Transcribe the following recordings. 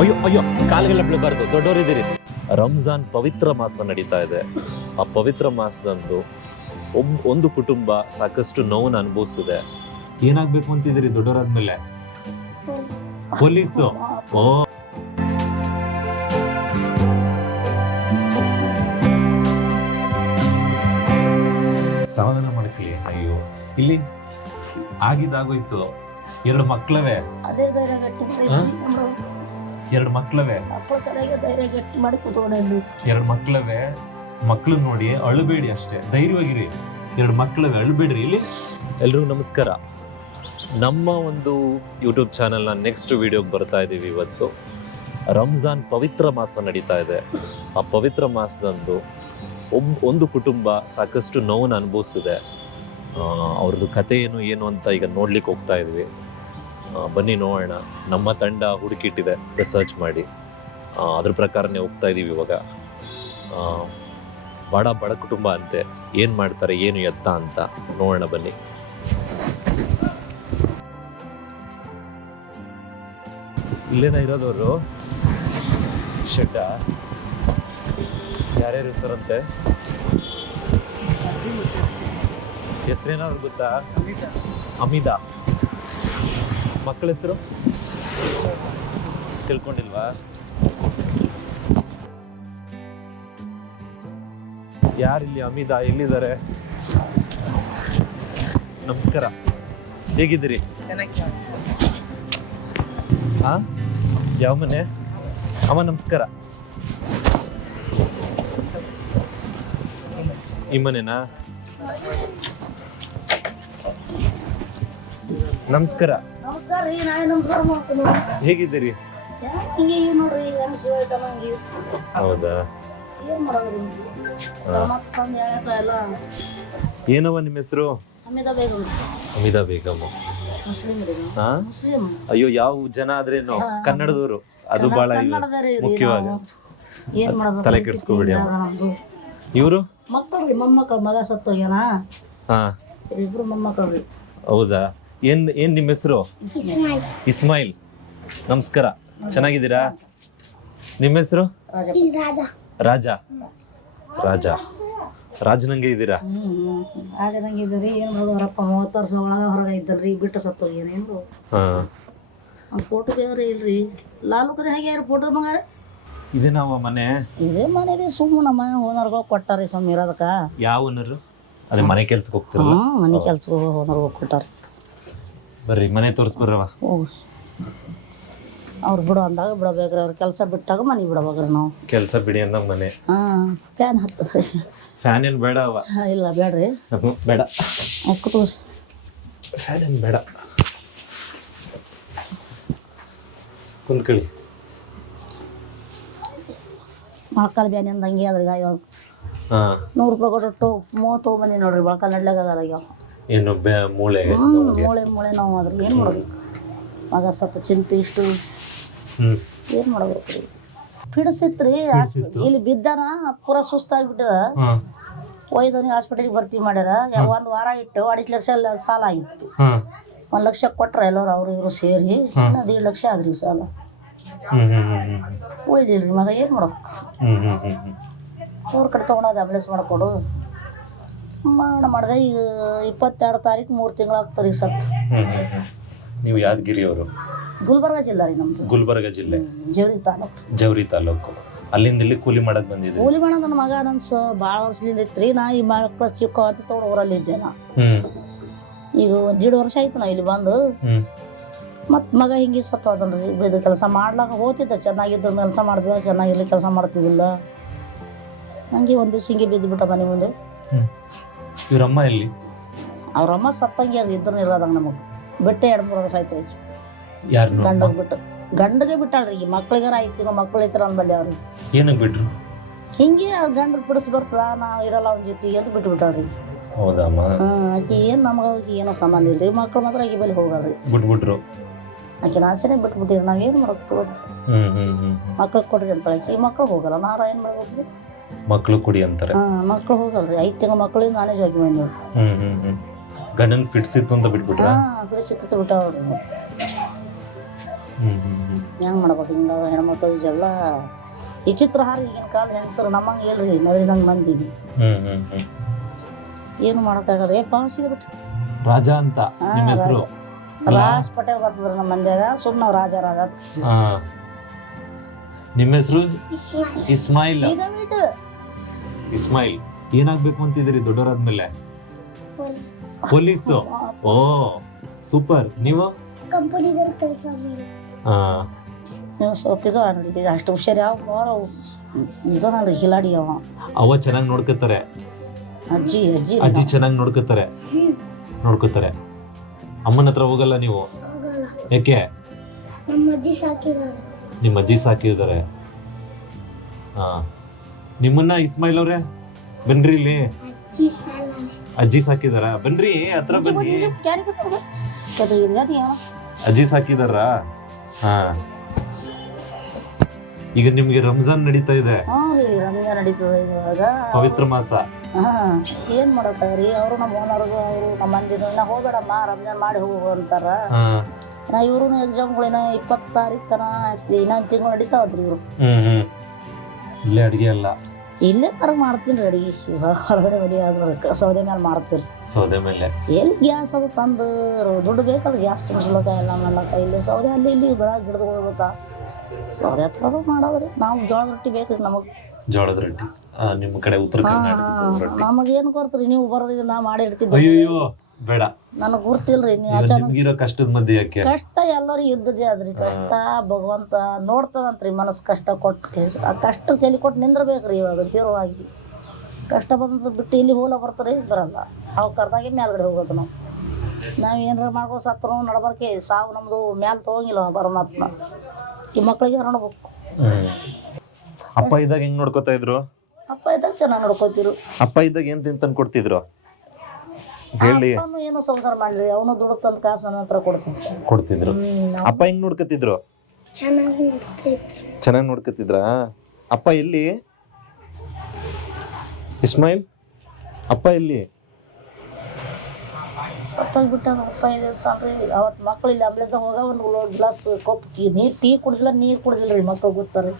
ಅಯ್ಯೋ ಅಯ್ಯೋ ಕಾಲಿಗೆಲ್ಲ ಬೀಳಬಾರ್ದು ದೊಡ್ಡವರಿದ್ದೀರಿ ರಂಜಾನ್ ಪವಿತ್ರ ಮಾಸ ನಡೀತಾ ಇದೆ. ಆ ಪವಿತ್ರ ಮಾಸದಂದು ಒಬ್ ಒಂದು ಕುಟುಂಬ ಸಾಕಷ್ಟು ನೋವನ್ನ ಅನುಭವಿಸಿದೆ. ಏನಾಗ್ಬೇಕು ಅಂತಿದ್ದೀರಿ ದೊಡ್ಡವರಾದ್ಮೇಲೆ? ಪೊಲೀಸು. ಓ. ಸಮಾಧಾನ ಮಾಡ್ಕೊಳ್ಳಿ ಅಯ್ಯೋ. ಇಲ್ಲಿ ಆಗಿದ್ದಾಗೋಯ್ತು. ಎರಡು ಮಕ್ಳವೆ. ಎರಡು ಮಕ್ಕಳವೇ ಮಕ್ಕಳು ಸರಿಯಾಗಿ ಧೈರ್ಯ ಗಟ್ಟಿ ಮಾಡಿ ಕೂತ್ಕೊಂಡಲ್ಲಿ ಎರಡು ಮಕ್ಕಳವೇ ಮಕ್ಕಳು ನೋಡಿ ಅಳಬೇಡಿ ಅಷ್ಟೇ. ಧೈರ್ಯವಾಗಿರಿ. ಎರಡು ಮಕ್ಕಳವೇ ಅಳಬೇಡ್ರಿ. ಇಲ್ಲಿ ಎಲ್ರಿಗೂ ನಮಸ್ಕಾರ. ನಮ್ಮ ಒಂದು ಯೂಟ್ಯೂಬ್ ಚಾನೆಲ್ನ ನೆಕ್ಸ್ಟ್ ವಿಡಿಯೋಗೆ ಬರ್ತಾ ಇದ್ದೀವಿ ಇವತ್ತು. ರಂಜಾನ್ ಪವಿತ್ರ ಮಾಸ ನಡೀತಾ ಇದೆ. ಆ ಪವಿತ್ರ ಮಾಸದಂದು ಒಬ್ ಒಂದು ಕುಟುಂಬ ಸಾಕಷ್ಟು ನೋವನ್ನು ಅನುಭವಿಸಿದೆ. ಅವ್ರದ್ದು ಕತೆ ಏನು ಏನು ಅಂತ ಈಗ ನೋಡ್ಲಿಕ್ಕೆ ಹೋಗ್ತಾ ಇದ್ವಿ. ಬನ್ನಿ ನೋಡೋಣ. ನಮ್ಮ ತಂಡ ಹುಡುಕಿಟ್ಟಿದೆ. ರಿಸರ್ಚ್ ಮಾಡಿ. ಅದ್ರ ಪ್ರಕಾರನೇ ಹೋಗ್ತಾ ಇದೀವಿ ಇವಾಗ. ಬಡ ಬಡ ಕುಟುಂಬ ಅಂತೆ. ಏನು ಮಾಡ್ತಾರೆ, ಏನು ಎತ್ತ ಅಂತ ನೋಡೋಣ ಬನ್ನಿ. ಇಲ್ಲೇನ ಇರೋದವರು? ಶೆಡ್ಡ. ಯಾರ್ಯಾರು ಇರ್ತಾರಂತೆ? ಹೆಸರೇನಾದ್ರು ಗೊತ್ತಾ? ಅಮಿತಾ. ಮಕ್ಕಳ ಹೆಸರು? ತಿಳ್ಕೊಂಡಿಲ್ವಾ? ಯಾರಿಲ್ಲಿ ಅಮಿತ? ಎಲ್ಲಿದ್ದಾರೆ? ನಮಸ್ಕಾರ. ಹೇಗಿದ್ದೀರಿ? ಹಾ ಯಾವ ಮನೆ? ಅಮ್ಮ, ನಮಸ್ಕಾರ. ಈ ಮನೆನಾ? ನಮಸ್ಕಾರ. ನಮಸ್ಕಾರ ರೀ ನಾಳೆ ನಮಸ್ಕಾರ ಮಾಡ್ತೀನಿ ಹೇಗಿದ್ದೀರಿ? ಹಿಂಗೆ ಇವ್ ನೋಡ್ರಿ ಹೆಂಗ್ ಶಿವ ಐಟಮ್ ಹಂಗೆ ಹೌದಾ? ಏನ್ ಮಾಡೋದ್ರಿ ಮತ್ತ್ ಬಂದ್ ಹೇಳಕ ಎಲ್ಲ ಏನವ ನಿಮ್ಮ ಹೆಸರು? ಅಮಿತಾ ಬೇಗಂ. ಅಮಿತಾ ಬೇಗಮ್ ಮುಸ್ಲಿಂ ರೀ ಹಾ? ಮುಸ್ಲಿಂ ಅಯ್ಯೋ ಯಾವ ಜನ ಆದ್ರೇನು? ಕನ್ನಡದವರು. ಅದು ಬಹಳ ಮುಖ್ಯವಾಗಿ. ಏನ್ ಮಾಡೋದು? ತಲೆ ಕೆಡಿಸ್ಕೋಬೇಡಿ ಅಮ್ಮ. ಇವರು? ಮಕ್ಕಳು ರೀ ಮೊಮ್ಮಕ್ಕಳು ಮಗ ಸತ್ತೋಗ್ಯಾನ? ಹಾ. ಇಬ್ರು ಮೊಮ್ಮಕ್ಕಳು ರೀ. ಹೌದಾ? ಏನ್ ಏನ್ ನಿಮ್ಮ ಹೆಸರು? ಇಸ್ಮಾಯಿಲ್. ನಮಸ್ಕಾರ. ಚೆನ್ನಾಗಿದ್ದೀರಾ? ನಿಮ್ಮ ಹೆಸರು? ರಾಜ. ರಾಜ. ರಾಜ. ರಾಜನಂಗೆ ಇದ್ದೀರಾ? ಹ್ಮ್ ರಾಜನಂಗೆ ಇದ್ರಿ ಏನ್ ಮಾಡೋದ್ರಪ್ಪ ಮೂವತ್ತು ವರ್ಷ ಒಳಗ ಹೊರಗೆ ಇದ್ದಲ್ರಿ ಬಿಟ್ಟು ಸತ್ತು ಏನು ಹಾ. ಅವ್ನ ಫೋಟೋ ಬೇರೆ ಇಲ್ರಿ. ಲಾಲು ಕರೆ ಹಾಗೆ ಯಾರು ಫೋಟೋ ಬಂಗಾರ? ಇದೇ ನಾವು ಮನೆ. ಇದೇ ಮನೆ ರೀ. ಸುಮ್ಮ ನಮ್ಮ ಓನರ್ಗಳು ಕೊಟ್ಟಾರಿ ಸುಮ್ಮ ಇರೋದಕ್ಕ. ಯಾವ ಓನರು ಅದೇ ಮನೆ ಕೆಲ್ಸಕ್ಕೆ ಹೋಗ್ತಾರೆ ಹ್ಞೂ ಮನೆ ಕೆಲ್ಸಕ್ಕೆ ಓನರ್ಗಳು ಕೊಟ್ಟಾರಿ. ಬರ್ರಿ ಮನೆ ತೋರಿಸ್ಬರ್ರವ ಹೋಗ್ರಿ. ಅವ್ರು ಬಿಡು ಅಂದಾಗ ಬಿಡಬೇಕ್ರಿ ಅವ್ರ ಕೆಲಸ ಬಿಟ್ಟಾಗ ಮನೆ ಬಿಡಬೇಕ್ರಿ ನಾವು. ಕೆಲಸ ಬಿಡಿ ಅಂದ ಮನೆ. ಹಾಂ ಫ್ಯಾನ್ ಹತ್ತದ್ರಿ. ಫ್ಯಾನ್ ಏನು ಬೇಡ ಅವ ಇಲ್ಲ ಬೇಡ್ರಿ ಬೇಡ. ತೋರಿಸಿ. ಫ್ಯಾನ್ ಏನು ಬೇಡ. ಕುಂತ್ಕೊಳ್ಳಿ ಮೊಳಕಾಲು ಬ್ಯಾನಿ ಅಂದಂಗೆ ಅದ್ರಾಗ ಯಾವ ಇವಾಗ. ಹಾ. ನೂರು ರೂಪಾಯಿ ಕೊಟ್ಟು ಮೂವತ್ತು ಬಂದಿ ನೋಡ್ರಿ ಮೊಳಕಾಲು ನಡ್ಲಾಗಲ್ಲ ಈಗ. ಏನು ಮೂಳೆ ಮೂಳೆಗೆ ಮೂಳೆ ಮೂಳೆ ನಾವು ಆದ್ರೆ ಏನು ಮಾಡಬೇಕು ಮಗ ಸತ್ತ ಚಿಂತೆ ಇಷ್ಟು ಏನು ಮಾಡ್ಬೇಕು ರೀ ಪಿಡಿಸಿತ್ರಿ ಇಲ್ಲಿ ಬಿದ್ದಾನ ಪೂರ ಸುಸ್ತಾಗ್ಬಿಟ್ಟದ. ಒಯ್ದವನಿಗೆ ಹಾಸ್ಪಿಟಲ್ಗೆ ಭರ್ತಿ ಮಾಡ್ಯಾರ. ಒಂದು ಒಂದ್ ವಾರ ಇಟ್ಟು ಅಡಿಸ್ ಲಕ್ಷ ಎಲ್ಲ ಸಾಲ ಆಗಿತ್ತು. ಒಂದು ಲಕ್ಷ ಕೊಟ್ರ ಎಲ್ಲರೂ ಅವ್ರು ಇವರು ಸೇರಿ ಇನ್ನು ದೇಡ್ ಲಕ್ಷ ಆದ್ರಿ ಸಾಲ. ಉಳಿದಿಲ್ರಿ ಮಗ ಏನ್ ಮಾಡೋದು? ಹ್ಮ್ ಅವ್ರ ಕಡೆ ತೊಗೊಂಡೋದು ಆಂಬುಲೆನ್ಸ್ ಮಾಡ್ಕೊಡು. ಮಾಡ ಮಾಡಿದೆ ಈಗ ಇಪ್ಪತ್ತೆರಡು ತಾರೀಕು ಮೂರು ತಿಂಗಳು ಆಗ್ತಾರೆ ಈಗ ಸತ್ತು. ನೀವು ಯಾದಗಿರಿ ಅವರು ಗುಲ್ಬರ್ಗ ಜಿಲ್ಲೆ ರೀ ನಮ್ದು. ಗುಲ್ಬರ್ಗ ಜಿಲ್ಲೆ. ಜವರಿ ತಾಲೂಕು. ಜವರಿ ತಾಲೂಕು. ಅಲ್ಲಿಂದ ಇಲ್ಲಿ ಕೂಲಿ ಮಾಡಕ್ ಬಂದಿದ್ದೆ ಕೂಲಿ ಮಾಡ ನನ್ನ ಮಗ ನನ್ನ ಸ ಭಾಳ ವರ್ಷದಿಂದ ಇತ್ರಿ ನಾ ಈ ಮಕ್ಕಳ ಚಿಕ್ಕ ಅಂತ ತೊಗೊಂಡು ಊರಲ್ಲಿ ಇದ್ದೆ ನಾ. ಹ್ಮ್. ಈಗ ಒಂದು ದೀಡ್ ವರ್ಷ ಆಯ್ತು ನಾ ಇಲ್ಲಿ ಬಂದು. ಹ್ಮ್. ಮತ್ತು ಮಗ ಹಿಂಗೆ ಸತ್ತು ಹೋದನ್ರಿ. ಇದು ಕೆಲಸ ಮಾಡ್ಲಾಕ ಹೋತಿದ್ದ. ಚೆನ್ನಾಗಿದ್ದು ಕೆಲಸ ಮಾಡ್ತಿದ್ದ ಚೆನ್ನಾಗಿರ್ಲಿ ಕೆಲಸ ಮಾಡ್ತಿದ್ದಿಲ್ಲ. ಹಂಗೆ ಒಂದು ದಿವ್ಸ ಹಿಂಗೆ ಬಿದ್ದು ಬಿಟ್ಟ ಮನೆ ಮುಂದೆ. ಇವ್ರಮ್ಮ ಎಲ್ಲಿ? ಅವರಮ್ಮ ಸತ್ತಂಗಿ ಅದು ಇದ್ರೂ ಇರೋದಂಗ ನಮಗೆ. ಬಿಟ್ಟೆ ಎರಡು ಮೂರು ವರ್ಷ ಆಯ್ತು ರೀ ಯಾರು ಗಂಡಗೆ ಬಿಟ್ಟು. ಗಂಡಗೆ ಬಿಟ್ಟಾಳ್ರಿ ಈಗ ಮಕ್ಳಿಗಾರ ಆಯ್ತು ಈಗ ಮಕ್ಳು ಐತರ ಅಂಬಲ್ಲಿ ಅವ್ರಿಗೆ ಏನಕ್ಕೆ ಬಿಟ್ರು? ಹಿಂಗೆ ಗಂಡ ಬಿಡಿಸ್ ಬರ್ತದ ನಾವು ಇರಲ್ಲ ಅವ್ನ ಜೊತೆ ಅಂತ ಬಿಟ್ಟು ಬಿಟ್ಟಾಳ್ರಿ. ಹೌದಮ್ಮ. ಹ್ಞೂ ಆಕೆ ಏನು ನಮಗೆ ಆಕೆ ಏನೋ ಸಂಬಂಧ ಇಲ್ಲ ರೀ ಮಕ್ಳು ಮಾತ್ರ ಆಕೆ ಬಲ್ಲಿ ಹೋಗಲ್ರಿ ಬಿಟ್ಬಿಟ್ರು ಆಕೆ ಆಸೆನೇ ಬಿಟ್ಬಿಟ್ಟಿರಿ ನಾವು ಏನು ಮಾಡೋದು ಹ್ಮ್ ಹ್ಮ್ ಹ್ಮ್ ಹ್ಮ್. ಮಕ್ಳಿಗೆ ಕೊಡ್ರಿ ಅಂತ ಆಕಿ ಈ ಮಕ್ಳು ಹೋಗಲ್ಲ ನಾರ ಏನು ಮಾಡ್ಬೇಕು? ಮಕ್ಳು ಕುಡಿ ಅಂತಾರೆ. ಮಕ್ಕಳು ಹೋಗಲ್ರಿ. ಐದು ಜನ ಮಕ್ಕಳಿಂದ ನಾನೇ ಜೋಗಿ ಬಂದು ಹ್ಮ್ ಹ್ಮ್ ಹ್ಮ್. ಗಂಡನ್ ಫಿಟ್ಸ್ ಇತ್ತು ಅಂತ ಬಿಟ್ಬಿಟ್ರೆ? ಹಾಂ ಬಿಡಿಸಿತ್ತು ಬಿಟ್ಟಾವ್ರಿ. ಹ್ಮ್ ಹ್ಮ್ ಹ್ಮ್. ಹೆಂಗೆ ಮಾಡ್ಬೇಕು? ಹಿಂಗಾದ್ರೆ ಹೆಣ್ಮಕ್ಳು ಜಗಳ ವಿಚಿತ್ರ ಹಾರ ಈಗಿನ ಕಾಲ ಹೆಂಗಸರು ನಮ್ಮಂಗೆ ಹೇಳ್ರಿ ಮೊದಲಿನಂಗೆ ಮಂದಿ ಹ್ಮ್ ಹ್ಮ್ ಹ್ಮ್. ಏನು ಮಾಡೋಕ್ಕಾಗಲ್ಲ. ಏ ಪಾಸಿದೆ ಬಿಟ್ಟು ರಾಜ ಅಂತ ನಿಮ್ಮ ಹೆಸರು? ರಾಜ್. ಪಟೇಲ್ ಬರ್ತದ್ರಿ ನಮ್ಮ ಮಂದ್ಯಾಗ. ಸುಮ್ಮನೆ ರಾಜ ರಾಜ ಹಾ. ನಿಮ್ಮ ಹೆಸರು? ಇಸ್ಮಾಯಿಲ್. ಇಸ್ಮಾಯಿಲ್. ಏನಾಗ್ಬೇಕು ಅಂತಿದ್ದೀರಿ ದೊಡ್ಡವರಾದ್ಮೇಲೆ? ಪೊಲೀಸು. ಓ ಸೂಪರ್. ನೀವು? ಕಂಪನಿದಲ್ಲಿ ಕೆಲಸ ನೀವು ಸ್ವಲ್ಪ ಇದು ಅಷ್ಟು ಹುಷಾರು ಯಾವ ಇದು ಅವ. ಅವ ಚೆನ್ನಾಗಿ ನೋಡ್ಕೋತಾರೆ. ಅಜ್ಜಿ ಅಜ್ಜಿ ಅಜ್ಜಿ ಚೆನ್ನಾಗಿ ನೋಡ್ಕೋತಾರೆ. ನೋಡ್ಕೋತಾರೆ. ಅಮ್ಮನ ಹತ್ರ ಹೋಗಲ್ಲ ನೀವು? ಹೋಗಲ್ಲ. ಯಾಕೆ? ನಮ್ಮ ಅಜ್ಜಿ ಸಾಕಿದ್ದಾರೆ. ನಿಮ್ಮ ಅಜ್ಜಿ ಸಾಕಿದ್ದಾರೆ. ಹಾಂ ನಿಮ್ಮನ್ನ ಇಸ್ಮಾಯಿಲ್ ಅವ್ರೆ ಬನ್ರಿ ಇಲ್ಲಿ. ಅಜ್ಜಿ ಸಾಕಿದಾರ? ಬನ್ರಿ ಹತ್ರ ಬನ್ನಿ. ಅಜ್ಜಿ ಸಾಕಿದಾರ? ಹಾ. ಈಗ ನಿಮ್ಗೆ ರಂಜಾನ್ ನಡೀತಾ ಇದೆ. ರಂಜಾನ್ ನಡೀತದೆ ಇವಾಗ. ಪವಿತ್ರ ಮಾಸ. ಏನ್ ರೀ ಅವರು ನಮ್ಮ ಓನರ್ ಅವರು ನಮ್ಮ ಮಂದಿ ನಾ ಹೋಗ್ಬೇಡಮ್ಮ ರಂಜಾನ್ ಮಾಡಿ ಹೋಗು ಅಂತಾರ. ಹಾ. ನಾ ಇವ್ರು ಎಕ್ಸಾಮ್ಗಳಿನ ಇಪ್ಪತ್ತು ತಾರೀಕು ತನ ಇನ್ನೊಂದು ತಿಂಗಳು ನಡೀತಾವತ್ರಿ ಇವರು. ಹ್ಮ್ ಹ್ಮ್. ಇಲ್ಲೇ ಅಡಿಗೆ ಅಲ್ಲ. ಇಲ್ಲೇ ತರ ಮಾಡ್ತೀನಿ ರೀ ಅಡಿಗೆ. ಹೊರಗಡೆ ಮದುವೆ ಆದ್ಮೇಲೆ ಸೌದೆ ಮೇಲೆ ಮಾಡ್ತೀರಿ. ಸೌದೆ ಮೇಲೆ. ಎಲ್ಲಿ ಗ್ಯಾಸ್ ಅದು ತಂದು ದುಡ್ಡು ಬೇಕಲ್ಲ ಗ್ಯಾಸ್ ತುಂಬಿಸ್ಲಕ್ಕ ಎಲ್ಲ ಮಾಡ್ಲಕ್ಕ. ಇಲ್ಲಿ ಸೌದೆ ಅಲ್ಲಿ ಇಲ್ಲಿ ಬರಾಕ್ ಗಿಡದ ಹೋಗ್ಬೇಕಾ ಸೌದೆ ಹತ್ರ ಮಾಡೋದ್ರಿ. ನಾವು ಜೋಳದ ರೊಟ್ಟಿ ಬೇಕ್ರಿ ನಮಗೆ. ಜೋಳದ ರೊಟ್ಟಿ. ನಿಮ್ಮ ಕಡೆ ಉತ್ತರ ನಮಗೇನು ಕೊಡ್ತೀರಿ? ನೀವು ಬರೋದಿದ್ರೆ ನಾ ಮಾಡಿ ಇಡ್ತಿದ್ದೆ ಅಯ್ಯೋ ಬೇಡ. ನನಗೆ ಗುರ್ತಿಲ್ರಿ ನೀವು ನಿಮ್ಗಿರೋ ಕಷ್ಟದ ಮಧ್ಯೆ ಯಾಕೆ? ಕಷ್ಟ ಎಲ್ಲರೂ ಇದ್ದದೇ ಅದ್ರಿ ಕಷ್ಟ ಭಗವಂತ ನೋಡ್ತದಂತ್ರಿ ಮನಸ್ಸು ಕಷ್ಟ ಕೊಟ್ಟು ಆ ಕಷ್ಟ ಚಲಿ ಕೊಟ್ಟು ನಿಂದ್ರಬೇಕ್ರಿ ಇವಾಗ ಧೀರವಾಗಿ ಕಷ್ಟ ಬಂದ್ರೆ ಬಿಟ್ಟು ಇಲ್ಲಿ ಹೋಲ ಬರ್ತಾರೆ ಬರಲ್ಲ. ಅವು ಕರ್ದಾಗೆ ಮೇಲ್ಗಡೆ ಹೋಗೋದು ನಾವು. ನಾವು ಏನಾರ ಮಾಡ್ಕೋ ಸತ್ರ ನಡ್ಬರ್ಕೆ ಸಾವು ನಮ್ಮದು ಮ್ಯಾಲೆ ತಗೋಂಗಿಲ್ಲ ಪರಮಾತ್ಮ. ಈ ಮಕ್ಕಳಿಗೆ ನೋಡ್ಬೇಕು ಅಪ್ಪ ಇದ್ದಾಗ ಹೆಂಗ್ ನೋಡ್ಕೊತಾ ಇದ್ರು? ಅಪ್ಪ ಇದ್ದಾಗ ಚೆನ್ನಾಗಿ ನೋಡ್ಕೋತಿರು ಅಪ್ಪ ಇದ್ದಾಗ ಏನ್ ತಿಂತನ್ ಕೊಡ್ತಿದ್ರು? ಹೇಳಿ. ಅಪ್ಪನು ಏನೋ ಸಂಸಾರ ಮಾಡ್ಲಿ ಅವನು ದುಡ್ಡು ತಂದು ಕಾಸು ನನ್ನ ಹತ್ರ ಕೊಡ್ತೀನಿ. ಕೊಡ್ತಿದ್ರು. ಅಪ್ಪ ಹೆಂಗ್ ನೋಡ್ಕೊತಿದ್ರು ಚೆನ್ನಾಗಿ ಚೆನ್ನಾಗಿ ನೋಡ್ಕೊತಿದ್ರ ಅಪ್ಪ ಎಲ್ಲಿ? ಇಸ್ಮಾಯಿಲ್? ಅಪ್ಪ ಎಲ್ಲಿ? ಸತ್ತೋಗ್ಬಿಟ್ಟ ಅಪ್ಪ ಇರ್ತಾನ್ರಿ ಅವತ್ತು ಮಕ್ಳು ಇಲ್ಲಿ ಅಂಬ್ಲೆಸ್ದಾಗ ಹೋಗ ಒಂದು ಗ್ಲಾಸ್ ಕಪ್ ನೀರ್ ಟೀ ಕುಡ್ದಿಲ್ಲ ನೀರ್ ಕುಡ್ದಿಲ್ಲ ರೀ ಮಕ್ಳು ಗೊತ್ತಾರೆ.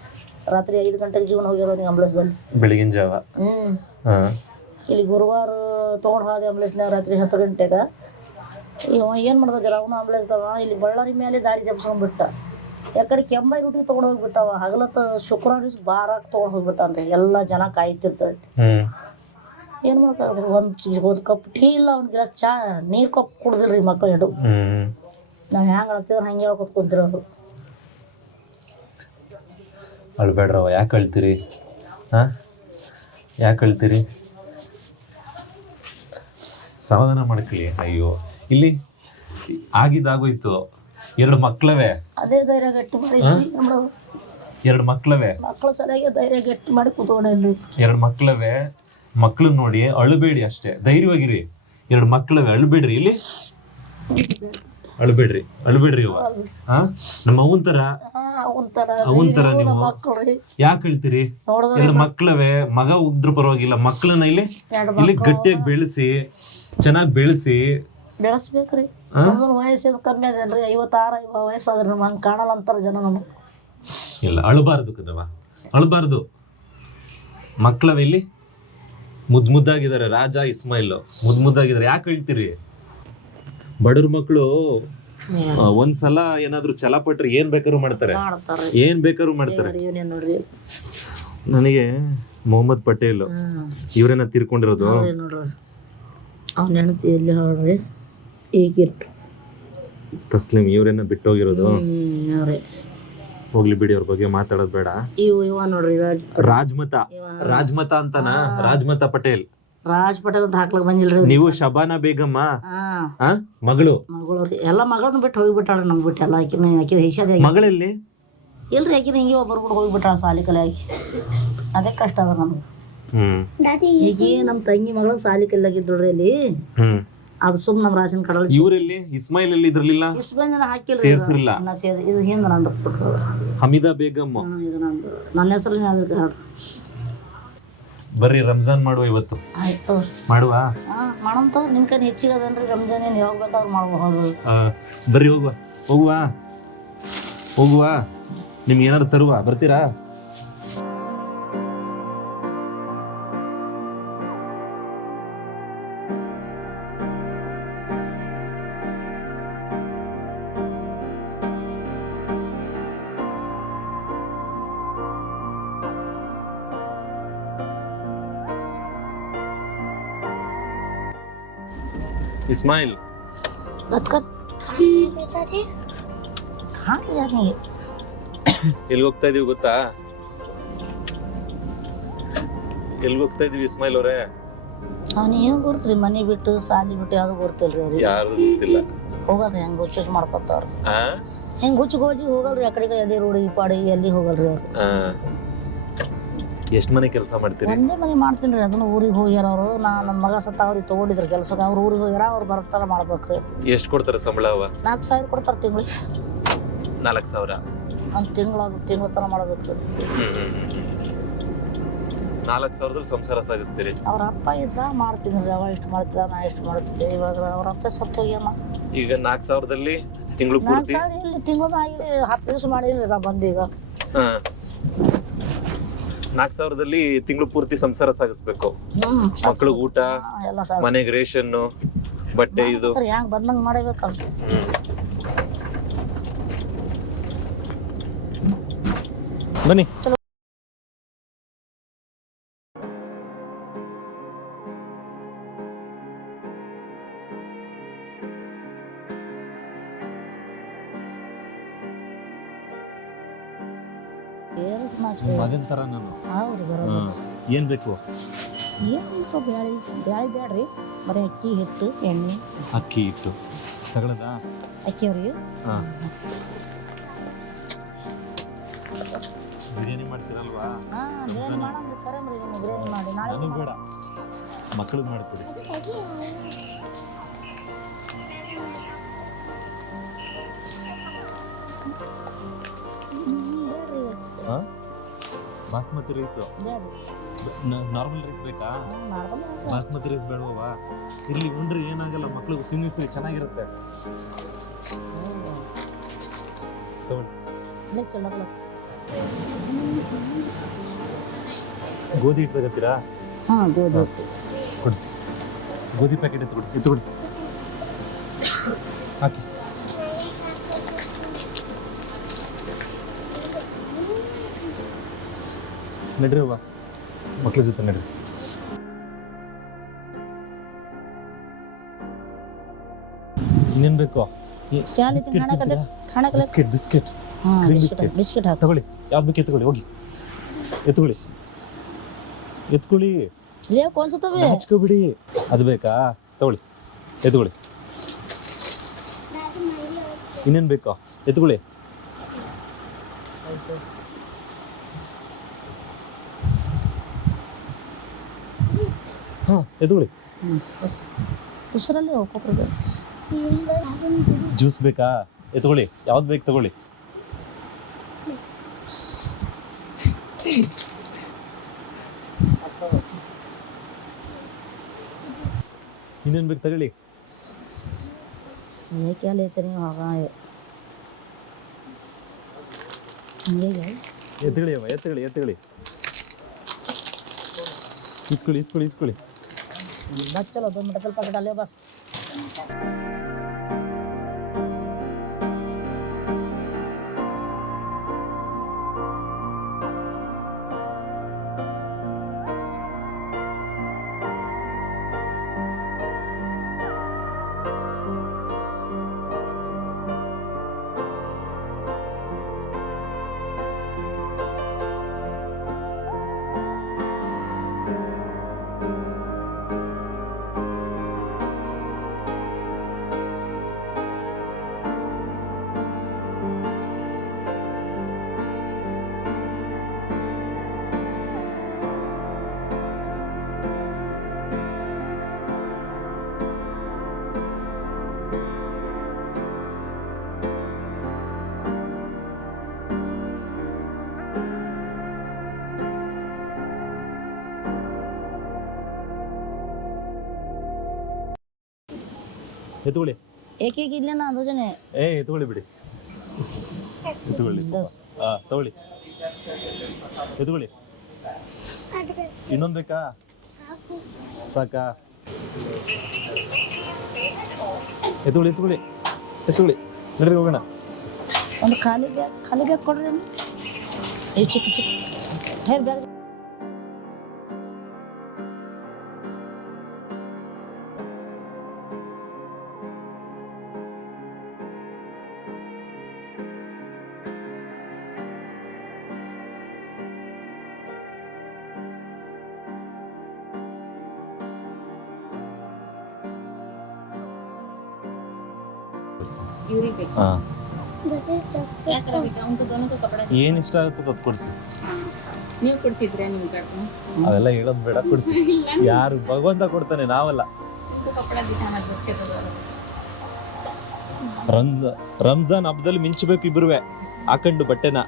ರಾತ್ರಿ ಐದು ಗಂಟೆಗೆ ಜೀವನ ಹೋಗ್ಯದ ನೀವು ಅಂಬ್ಲೆಸ್ದಲ್ಲಿ ಬೆಳಗಿನ ಜಾವ. ಹ್ಮ್. ಹಾ. ಇಲ್ಲಿ ಗುರುವಾರ ತೊಗೊಂಡು ಹೋದೆ ಅಂಬ್ಲೆಸ್ನಾಗ ರಾತ್ರಿ ಹತ್ತು ಗಂಟೆಗೆ. ಇವ ಏನು ಮಾಡ್ದ ಜರ ಅವನು ಆಂಬುಲೆನ್ಸ್ದವ ಇಲ್ಲಿ ಬಳ್ಳಾರಿ ಮೇಲೆ ದಾರಿ ಜಪ್ಸ್ಕೊಂಡ್ಬಿಟ್ಟ ಯಾಕಡೆ ಕೆಂಬೈ ರೂಟಿ ತೊಗೊಂಡು ಹೋಗ್ಬಿಟ್ಟವ ಹಗಲತ್ತ ಶುಕ್ರವಾರ ದಿವಸ ಬಾರಾಕ್ ತೊಗೊಂಡು ಹೋಗ್ಬಿಟ್ಟಾನ್ರಿ. ಎಲ್ಲ ಜನ ಕಾಯ್ತಿರ್ತಾರೆ. ಏನು ಮಾಡೋಕ್ಕಾಗದ್ರಿ ಒಂದು ಒಂದು ಕಪ್ ಟೀ ಇಲ್ಲ ಒಂದು ಗಿಲಾಸ್ ಚಾ ನೀರು ಕಪ್ ಕುಡ್ದಿಲ್ರಿ ಮಕ್ಕಳು ಹಿಡು ನಾವು ಹೆಂಗೆ ಅಳ್ತಿದ್ರೆ ಹಂಗೆ ಹೇಳ್ಕೊತ ಕುಂತಿರೋರು ಅಳ್ಬೇಡ್ರವ ಯಾಕೆ ಅಳ್ತೀರಿ? ಹಾಂ ಯಾಕೆ ಅಳ್ತೀರಿ? ಸಮಾಧಾನ ಮಾಡ್ಕೊಳ್ಳಿ ಅಯ್ಯೋ. ಇಲ್ಲಿ ಆಗಿದ್ದಾಗೋಯ್ತು. ಎರಡು ಮಕ್ಕಳವೇ ಅದೇ ಧೈರ್ಯ ಗಟ್ಟಿ ಮಾಡಿ ಮಾಡೋದು ಎರಡು ಮಕ್ಕಳವೇ ಮಕ್ಕಳ ಸರಿಯಾಗಿ ಧೈರ್ಯ ಗಟ್ಟಿ ಮಾಡಿ ಕೂತ್ಕೊಂಡೇನ್ರಿ ಎರಡು ಮಕ್ಕಳವೇ ಮಕ್ಳು ನೋಡಿ ಅಳಬೇಡಿ ಅಷ್ಟೇ. ಧೈರ್ಯವಾಗಿರಿ. ಎರಡು ಮಕ್ಳವೇ ಅಳಬೇಡ್ರಿ. ಇಲ್ಲಿ. ಅಳ್ಬೇಡ್ರಿ ಅಳ್ಬೇಡ್ರಿ ಇವ ಹಾ ನಮ್ಮ ಅವನ್ ತರ? ಅವನ್ ತರ ನೀವು? ಯಾಕೆ ಹೇಳ್ತೀರಿ? ಎರಡು ಮಕ್ಳವೆ ಮಗ ಉದ್ರ ಪರವಾಗಿಲ್ಲ. ಮಕ್ಳನ್ನ ಇಲ್ಲಿ ಇಲ್ಲಿ ಗಟ್ಟಿಯಾಗಿ ಬೆಳೆಸಿ ಚೆನ್ನಾಗಿ ಬೆಳೆಸಿ. ಬೆಳೆಸ್ಬೇಕ್ರಿ ನಮ್ದು ವಯಸ್ಸು ಕಮ್ಮಿ ಅದೇನ್ರಿ ಐವತ್ತಾರು ವಯಸ್ಸಾದ್ರೆ ನಮ್ಮ ಹಂಗೆ ಕಾಣಲ್ಲ ಅಂತಾರೆ ಜನ ನಮಗೆ. ಇಲ್ಲ ಅಳಬಾರ್ದು ಕದವ ಅಳಬಾರ್ದು. ಮಕ್ಳವೆ ಇಲ್ಲಿ ಮುದ್ ಮುದ್ದಾಗಿದ್ದಾರೆ. ರಾಜ ಇಸ್ಮಾಯಿಲ್. ಮುದ್ ಮುದ್ದಾಗಿದ್ದಾರೆ. ಯಾಕೆ ಹೇಳ್ತೀರಿ? ಬಡವ್ರ ಮಕ್ಕಳು ಒಂದ್ಸಲ ಏನಾದ್ರು ಛಲಪಟ್ರೆ ಏನ್ ಬೇಕಾದ್ರೂ ಮಾಡ್ತಾರೆ. ಮಾಡ್ತಾರೆ. ಏನ್ ಬೇಕಾದ್ರೂ ಮಾಡ್ತಾರೆ. ನೋಡ್ರಿ. ನನಗೆ ಮೊಹಮ್ಮದ್ ಪಟೇಲ್ ಇವ್ರೇನ ತಿರ್ಕೊಂಡಿರೋದು ತೀರ್ಕೊಂಡಿರೋದು. ಅವ್ರೇ ನೋಡ್ರಿ. ಅವ್ನ ಹೆಣ್ತಿ ಎಲ್ಲಿ ಹೇಳ್ರಿ ಈಗಿಟ್ಟು. ತಸ್ಲಿಂ ಇವ್ರೇನ ಬಿಟ್ಟೋಗಿರೋದು? ಅವ್ರಿ. ಹೋಗ್ಲಿ ಬಿಡಿ ಅವ್ರ ಬಗ್ಗೆ ಮಾತಾಡೋದ್ ಬೇಡ. ಇವ ಇವ ನೋಡ್ರಿ ರಾಜ್ ರಾಜ್ಮತ. ರಾಜ್ಮತ ಅಂತಾನ? ರಾಜ್ಮತ ಪಟೇಲ್. ರಾಜ್ ಪಟೇಲ್ ಹಾಕ್ಲಕ್ ಬಂದಿಲ್ರಿ ನೀವು ಶಬಾನ ಬೇಗಮ್ಮ. ಹಾ. ಆ? ಮಗಳು. ಮಗಳು ರೀ ಎಲ್ಲ ಮಗಳನ್ನ ಬಿಟ್ಟು ಹೋಗ್ಬಿಟ್ಟಾಳ ನಮ್ಗೆ ಬಿಟ್ಟು. ಎಲ್ಲ ಆಕಿನ ಆಕಿದ ಹಿಷಾದ ಮಗಳಲ್ಲಿ? ಇಲ್ರಿ ಆಕಿನ ಹಿಂಗೆ ಒಬ್ಬರು ಬಿಟ್ಟು ಹೋಗ್ಬಿಟ್ಟಾಳ ಸಾಲಿ ಕಲಿಯಾಗಿ ಅದೇ ಕಷ್ಟ ಅದ ನಮ್ಗೆ. ಹ್ಮ್. ಈಗ ನಮ್ಮ ತಂಗಿ ಮಗಳು ಸಾಲಿ ಕಲಿಯಾಗಿದ್ದಳ್ರಿ ಅಲ್ಲಿ. ಹ್ಮ್. ಅದು ಸುಮ್ ನಮ್ಮ ರಾಜನ್ ಕಡಲ್ ಇವ್ರಲ್ಲಿ? ಇಸ್ಮಾಯಿಲ್ ಅಲ್ಲಿ ಇದ್ರಲಿಲ್ಲ? ಇಷ್ಟು ಬಂದಿನ ಹಾಕಿಲ್ರಿ ಸೇರ್ಸಿರ್ಲಿಲ್ಲ? ಇನ್ನ ಸೇರ್ ಇದು ಹಿಂದೆ ನಂದು. ಹಮೀದಾ ಬೇಗಮ್ಮ. ಇದು ನಂದು. ನನ್ನ ಹೆಸರು ಬರ್ರಿ ರಂಜಾನ್ ಮಾಡುವ ಇವತ್ತು. ಆಯ್ತು ಮಾಡುವ? ಹಾಂ ಮಾಡೋಣ ತಗೋರಿ. ನಿಮ್ಮ ಕೈ ಹೆಚ್ಚಿಗೆ ಅದನ್ರಿ ರಂಜಾನ್ ಏನು ಯಾವಾಗ ಬೇಕಾದ್ರೂ ಮಾಡ್ಬೋದು. ಬರ್ರಿ ಹೋಗುವ. ಹೋಗುವ. ಹೋಗುವ. ನಿಮ್ಗೆ ಏನಾರು ತರುವ ಬರ್ತೀರಾ? ಇಸ್ಮಾಯಿಲ್ बात कर बता दे कहाँ ले जाते हैं ಎಲ್ಲಿ ಹೋಗ್ತಾ ಇದೀವಿ ಗೊತ್ತಾ ಎಲ್ಲಿ ಹೋಗ್ತಾ ಇದೀವಿ ಇಸ್ಮಾಯಿಲ್ ಅವರೇ ಅವ್ನು ಏನು ಗುರುತ್ರಿ ಮನೆ ಬಿಟ್ಟು ಸಾಲಿ ಬಿಟ್ಟು ಯಾವ್ದು ಗುರ್ತಿಲ್ರಿ ಅವ್ರಿಗೆ ಯಾರು ಗೊತ್ತಿಲ್ಲ ಹೋಗಲ್ರಿ ಹೆಂಗೆ ಹುಚ್ಚು ಮಾಡ್ಕೊತಾರ ಆ ಹೆಂಗೆ ಹುಚ್ಚು ಗೋಜಿ ಹೋಗಲ್ರಿ ಆ ಕಡೆ ಈ ಕಡೆ ಎಲ್ಲಿ ರೋಡಿಗೆ ಪಾಡಿ ಎಲ್ಲಿ ಹೋಗಲ್ರಿ ಅವ್ರು ಆ. ಎಷ್ಟ್ ಮನೆ ಕೆಲಸ ಮಾಡ್ತೀರಿ? ಒಂದೇ ಮನೆ ಮಾಡ್ತೀನಿ ರೀ ಅದನ್ನ ಊರಿಗೆ ಹೋಗ್ಯಾರ ಅವರು ನಾ ನನ್ನ ಮಗ ಸತ್ತ ಅವ್ರಿಗೆ ತೊಗೊಂಡಿದ್ರು ಕೆಲ್ಸಕ್ಕೆ ಅವ್ರು ಊರಿಗೆ ಹೋಗ್ಯಾರ ಅವ್ರು ಬರ್ತಾರ ಮಾಡ್ಬೇಕ್ರಿ ಎಷ್ಟು ಕೊಡ್ತಾರೆ ಸಂಬಳ ಅವ? ನಾಲ್ಕು ಸಾವಿರ ಕೊಡ್ತಾರೆ ತಿಂಗಳಿಗೆ ನಾಲ್ಕು ಸಾವಿರ? ಒಂದು ತಿಂಗಳು ಅದು ತಿಂಗಳ ತನ ಮಾಡ್ಬೇಕ್ರಿ ನಾಲ್ಕು ಸಾವಿರದಲ್ಲಿ ಸಂಸಾರ ಸಾಗಿಸ್ತೀರಿ? ಅವ್ರ ಅಪ್ಪ ಇದ್ದ ಮಾಡ್ತಿದ್ರಿ ಅವ ಎಷ್ಟು ಮಾಡ್ತಿದ್ದ ನಾ ಇಷ್ಟು ಮಾಡ್ತಿದ್ದೆ. ಇವಾಗ ಅವ್ರ ಅಪ್ಪ ಸತ್ತು ಹೋಗ್ಯಾನ. ಈಗ ನಾಲ್ಕು ಸಾವಿರದಲ್ಲಿ ತಿಂಗಳು ನಾಲ್ಕು ಪೂರ್ತಿ? ಸಾವಿರ ಇಲ್ಲಿ ತಿಂಗಳು ಆಗಿಲ್ಲ ಹತ್ತು ದಿವಸ ಮಾಡಿಲ್ಲ ನಾ ಬಂದೀಗ ನಾಲ್ಕು ಸಾವಿರದಲ್ಲಿ ತಿಂಗಳು ಪೂರ್ತಿ ಸಂಸಾರ ಸಾಗಿಸ್ಬೇಕು. ಮಕ್ಳಿಗೆ ಊಟ ಎಲ್ಲ ಸಾಕು ಮನೆಗೆ ರೇಷನ್ ಬಟ್ಟೆ ಇದು. ಹೆಂಗ್ ಬಂದಂಗ್ ಮಾಡಬೇಕಲ್ಲ. ಬನ್ನಿ. ಏನಕ್ಕೆ ನಾಚಿಕೆ? ಮಗನ್ ತರ ನಾನು. ಏನು ಬರೋದು. ಏನು ಬೇಕು? ಏನು ಬ್ಯಾಳಿ ಬ್ಯಾಳಿ ಬೇಡ್ರಿ ಬರೀ ಅಕ್ಕಿ ಹಿಟ್ಟು ಎಣ್ಣೆ. ಅಕ್ಕಿ ಹಿಟ್ಟು. ತಗೊಳದ? ಅಕ್ಕಿ ಅವ್ರಿಗೆ ಹಾ. ಬಿರಿಯಾನಿ ಮಾಡ್ತೀರಲ್ವಾ? ಹಾಂ ಬಿರಿಯಾನಿ ಮಾಡೋದು ಕರೆಮ್ರಿ ಬಿರಿಯಾನಿ ಮಾಡಿ. ನಾಳೆ ನನಗ್ ಬೇಡ. ಮಕ್ಕಳಿಗೆ ಮಾಡ್ತೀರಿ ಹಾ? ಬಾಸ್ಮತಿ ರೈಸ್ ನಾರ್ಮಲ್ ರೈಸ್ ಬೇಕಾ. ಬಾಸ್ಮತಿ ರೈಸ್ ಬೇಡವಾ ಇರ್ಲಿ ಉಂಡ್ರಿ ಏನಾಗಲ್ಲ ಮಕ್ಳಿಗೆ ತಿನ್ನಿಸ್ರಿ ಚೆನ್ನಾಗಿರುತ್ತೆ. ಗೋಧಿ ಹಿಟ್ಟು ತಗೋತೀರಾ ಹಾ ಗೋಧಿ ಹಿಟ್ಟು. ಕೊಡಿಸಿ. ಗೋಧಿ ಪ್ಯಾಕೆಟ್ ಎತ್ಕೊಡಿ ಎತ್ಕೊಡಿ. ಹಾಕಿ. ನಡ್ರಿ ಅವ್ವ. ಮಕ್ಳ ಜೊತೆ ನಡ್ರಿ. ಇನ್ನೇನ್ ಬೇಕು? ಕಾಣಕತ್ತೆ ಕಾಣಕಲ್ಲ ಬಿಸ್ಕೆಟ್ ಬಿಸ್ಕೆಟ್ ಹಾಂ Cream ಬಿಸ್ಕೆಟ್. ಬಿಸ್ಕೆಟ್. ಹಾಕು. ತಗೊಳ್ಳಿ. ಯಾವ್ದು ಬೇಕು ಎತ್ಕೊಳ್ಳಿ ಹೋಗಿ. ಎತ್ಕೊಳ್ಳಿ. ಎತ್ಕೊಳ್ಳಿ. ಅನ್ಸುತ್ತವೆ ಹಚ್ಕೋಬಿಡಿ. ಅದು ಬೇಕಾ? ತಗೊಳ್ಳಿ. ಎತ್ಕೊಳ್ಳಿ. ಇನ್ನೇನು ಬೇಕೋ? ಎತ್ಕೊಳ್ಳಿ. ಹಾಂ ಬಸ್ ಉಸಿರಲ್ಲಿ ಹೋಗ್ಕೊಬ್ರದು ಜ್ಯೂಸ್ ಬೇಕಾ? ಎತ್ಕೊಳ್ಳಿ ಯಾವ್ದು ಬೇಕು ತಗೊಳ್ಳಿ. ಇನ್ನೇನು ಬೇಕು ತಗೊಳ್ಳಿ. ಏಕೆ ಅಲ್ಲಿ ಐತೆ ನೀವು ಆಗ? ಎತ್ಕೊಳ್ಳಿ ಅವ ಎತ್ಕೊಳ್ಳಿ ಎತ್ಕೊಳ್ಳಿ ಇಸ್ಕೊಳ್ಳಿ ಇಸ್ಕೊಳ್ಳಿ ಇಸ್ಕೊಳ್ಳಿ बस. चलो दो मिनट कल पकड़ा आले बस. ಎತ್ಕೊಳ್ಳಿ ಏಕೇಕ ಇಲ್ಲ ನಾ ಅದು ಏ ಎತ್ಕೊಳ್ಳಿ ಬಿಡಿ. ಎತ್ಕೊಳ್ಳಿ ಹಾ ತಗೊಳ್ಳಿ. ಎತ್ಕೊಳ್ಳಿ ಇನ್ನೊಂದು ಬೇಕಾ? ಸಾಕಾ? ಎತ್ಕೊಳ್ಳಿ ಎತ್ಕೊಳ್ಳಿ ಎತ್ಕೊಳ್ಳಿ ನಡ್ರಿ ಹೋಗೋಣ. ಒಂದು ಖಾಲಿ ಬ್ಯಾಗ್ ಖಾಲಿ ಬ್ಯಾಗ್ ಕೊಡ್ರಿ ಚಿಕ್ಕ ಚಿಕ್ಕ. ಹೇರ್ ಬ್ಯಾಗ್ ಹಾಂ. ಏನು ಇಷ್ಟ ಆಗುತ್ತೋ ಅದು ಕೊಡ್ಸಿ. ನೀವು ಕೊಡ್ತಿದ್ರೆ ಅವೆಲ್ಲ ಹೇಳೋದ್ ಬೇಡ ಕೊಡ್ಸಿ. ಯಾರು ಭಗವಂತ ಕೊಡ್ತಾನೆ ನಾವಲ್ಲ. ರಂಜಾನ್ ರಂಜಾನ್ ಹಬ್ಬದಲ್ಲಿ ಮಿಂಚಬೇಕು ಇಬ್ಬರುವೆ ಹಾಕೊಂಡು ಬಟ್ಟೆನ.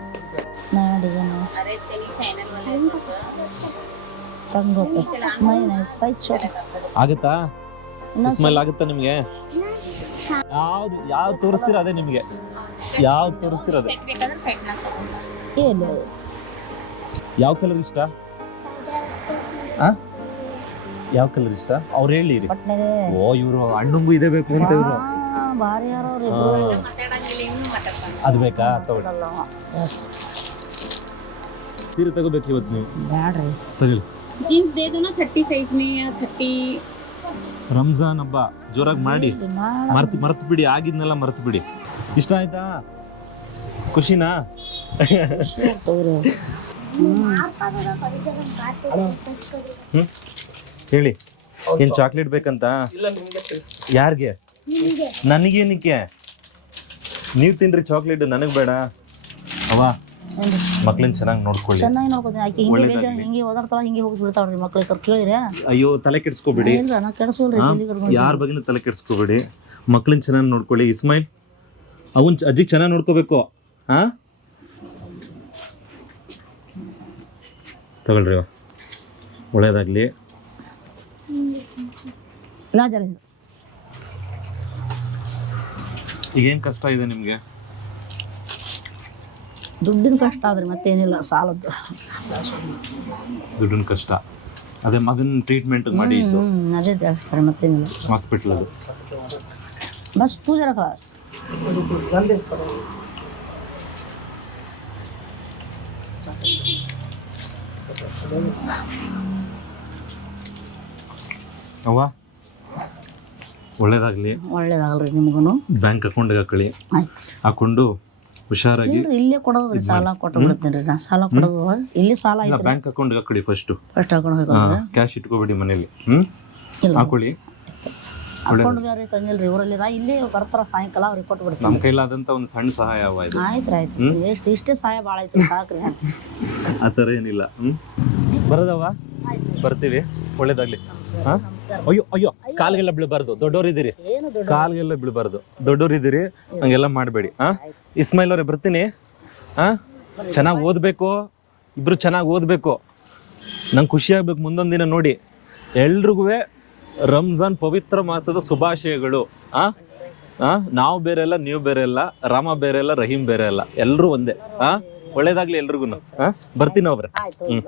ಆಗತ್ತಾ ಅರೆ ಆಗುತ್ತಾ? ನಿಮ್ಗೆ ಆಗುತ್ತಾ ನಿಮಗೆ? ಯಾವ್ದು ಯಾವ್ದು ತೋರಿಸ್ತೀರ ಅದೇ ನಿಮ್ಗೆ ಯಾವ್ದು ತೋರಿಸ್ತೀರ ಅದೇ सेट ಬೇಕಾದ್ರೆ ಸೈಡ್ ನಾಕ ಏನು ಯಾವ ಕಲರ್ ಇಷ್ಟ ಆ ಯಾವ ಕಲರ್ ಇಷ್ಟ ಅವ್ರು ಹೇಳಿರಿ ಪಟ್ನೆಗೆ ಓ ಇವರು ಹಣ್ಣುಂಗು ಇದೆ ಬೇಕು ಅಂತ ಇವರು ಆ, ಭಾರಿ ಯಾರೋ ಅವ್ರು ಹಾ. ಇಬ್ರು ಮಾತಾಡಂಗಿಲ್ಲ ಇವ್ನು ಮಾತಾಡ್ತಾನೆ ಅದು ಬೇಕಾ ತಗೊಳ್ಳಿ ಕೊಡಲ್ಲ ಅವ. ಎಸ್ ಸೀರೆ ತಗೋಬೇಕು ಇವತ್ತು ನೀವು ಬ್ಯಾಡ್ರಿ ತಗೊಳ್ಳಿ जीन्स दे दो ना थर्टी साइज में या थर्टी ರಂಜಾನ್ ಹಬ್ಬ ಜೋರಾಗಿ ಮಾಡಿ. ಮರ್ತ್ ಮರ್ತು ಬಿಡಿ ಆಗಿದ್ನೆಲ್ಲ ಮರ್ತು ಬಿಡಿ ಇಷ್ಟ ಆಯ್ತಾ? ಖುಷಿನಾ. ಹ್ಮ್? ಹೇಳಿ ಏನ್ ಚಾಕ್ಲೇಟ್ ಬೇಕಂತ? ಯಾರಿಗೆ? ನನಗೇನಕ್ಕೆ? ನೀವು ತಿನ್ರಿ ಚಾಕ್ಲೇಟ್ ನನಗೆ ಬೇಡ. ಅವ? ಮಕ್ಳನ್ನ ಚೆನ್ನಾಗಿ ನೋಡ್ಕೊಳ್ಳಿ. ಚೆನ್ನಾಗಿ ನೋಡ್ಕೊತೀನಿ. ಆಕೆ ಹಿಂಗೆ. ಬೇಜಾರು ಹಿಂಗೆ ಓದಾಡ್ತಾಳ ಹಿಂಗೆ ಹೋಗಿ ಬಿಡ್ತಾವ್ರಿ ಮಕ್ಳಿಗೆ ಕರ್ ಕೇಳಿರಿ ಅಯ್ಯೋ ತಲೆ ಕೆಡ್ಸ್ಕೊಬೇಡಿ. ಇಲ್ಲ ನಾ ಕೆಡಿಸೋಲ್ರಿ ಯಾರ ಬಗ್ಗೆನೂ ತಲೆ ಕೆಡ್ಸ್ಕೊಬೇಡಿ. ಮಕ್ಳನ್ನ ಚೆನ್ನಾಗಿ ನೋಡ್ಕೊಳ್ಳಿ. ಇಸ್ಮೈಲ್ ಅವನ್ ಚ- ಅಜ್ಜಿ ಚೆನ್ನಾಗಿ ನೋಡ್ಕೋಬೇಕು. ಹಾ? ತಗೊಳ್ರಿ. ಒಳ್ಳೇದಾಗ್ಲಿ. ಈಗೇನ್ ಕಷ್ಟ ಇದೆ ನಿಮ್ಗೆ? ದುಡ್ಡಿನ ಕಷ್ಟ ಆದರೆ ಮತ್ತೇನಿಲ್ಲ ಸಾಲದ್ದು. ದುಡ್ಡಿನ ಕಷ್ಟ. ಅದೇ ಮಗನ ಟ್ರೀಟ್ಮೆಂಟ್ ಮಾಡಿ ಹ್ಮ್ ಅದೇ ಜಾಸ್ತಿ ಮತ್ತೇನಿಲ್ಲ. ಹಾಸ್ಪಿಟ್ಲ್ ಅದು. ಬಸ್ ತೂ ಜರ ಕಳ ಅವ್ವ? ಒಳ್ಳೇದಾಗ್ಲಿ. ಒಳ್ಳೇದಾಗಲ್ರಿ ನಿಮಗೂ ಬ್ಯಾಂಕ್ ಅಕೌಂಟ್ಗೆ ಹಾಕೊಳ್ಳಿ ಆಯ್ತು. ಹಾಕೊಂಡು ಹುಷಾರಾಗಿ ಇಲ್ಲೇ ಕೊಡೋದು ಸಾಲ ಕೊಟ್ಟ ಬಿಡ್ತೀನಿ ರೀ. ನಾ ಸಾಲ ಕೊಡೋದು ಇಲ್ಲಿ ಸಾಲ ಇಲ್ಲ ಬ್ಯಾಂಕ್ ಅಕೌಂಟ್ ಹಾಕೊಳ್ಳಿ ಫಸ್ಟ್ ಫಸ್ಟ್ ಹಾಕೊಂಡು ಹಾಕೋಣ ಕ್ಯಾಶ್ ಇಟ್ಕೋಬೇಡಿ ಮನೇಲಿ. ಹ್ಮ್? ಹಾಕೊಳ್ಳಿ. ಅಕೌಂಟ್ ಬೇರೆ ತಂದಿಲ್ರಿ ಊರಲ್ಲಿ ನಾ ಇಲ್ಲಿ ಬರ್ತಾರ ಸಾಯಂಕಾಲ ಅವ್ರಿಗೆ ಕೊಟ್ಟು ಬಿಡ್ತೀನಿ. ನಮ್ಮ ಕೈಲಾದಂತ ಒಂದು ಸಣ್ಣ ಸಹಾಯ ಅವ ಇದು. ಆಯ್ತು ಆಯ್ತು ಎಷ್ಟು ಇಷ್ಟೇ ಸಹಾಯ ಭಾಳ ಐತ್ರಿ ಸಾಕ್ರಿ. ಆ ಥರ ಏನಿಲ್ಲ. ಹ್ಮ್? ಬರೋದವ ಬರ್ತೀವಿ. ಒಳ್ಳೇದಾಗ್ಲಿ. ಹಾ? ಅಯ್ಯೋ ಅಯ್ಯೋ ಕಾಲ್ಗೆಲ್ಲ ಬಿಳಬಾರ್ದು. ದೊಡ್ಡೋರಿದ್ದೀರಿ ಏನು ದೊಡ್ಡ ಕಾಲ್ಗೆಲ್ಲ ಬೀಳಬಾರ್ದು. ದೊಡ್ಡೋರಿದ್ದೀರಿ ಹಂಗೆಲ್ಲ ಮಾಡಬೇಡಿ ಹಾ ಇಸ್ಮಾಯಿಲ್ ಅವ್ರೆ ಬರ್ತೀನಿ ಹಾ ಚೆನ್ನಾಗಿ ಓದಬೇಕು ಇಬ್ರು ಚೆನ್ನಾಗಿ ಓದಬೇಕು. ನಂಗೆ ಖುಷಿ ಆಗ್ಬೇಕು ಮುಂದೊಂದು ದಿನ ನೋಡಿ. ಎಲ್ರಿಗೂ ರಂಜಾನ್ ಪವಿತ್ರ ಮಾಸದ ಶುಭಾಶಯಗಳು ಆ? ಹಾ ನಾವು ಬೇರೆ ಅಲ್ಲ ನೀವು ಬೇರೆ ಅಲ್ಲ ರಾಮ ಬೇರೆ ಅಲ್ಲ ರಹೀಂ ಬೇರೆ ಅಲ್ಲ ಎಲ್ಲರೂ ಒಂದೇ ಆ? ಒಳ್ಳೇದಾಗ್ಲಿ ಎಲ್ರಿಗೂ ಹಾ ಬರ್ತೀನಿ ಅವ್ರೆ. ಹ್ಮ್.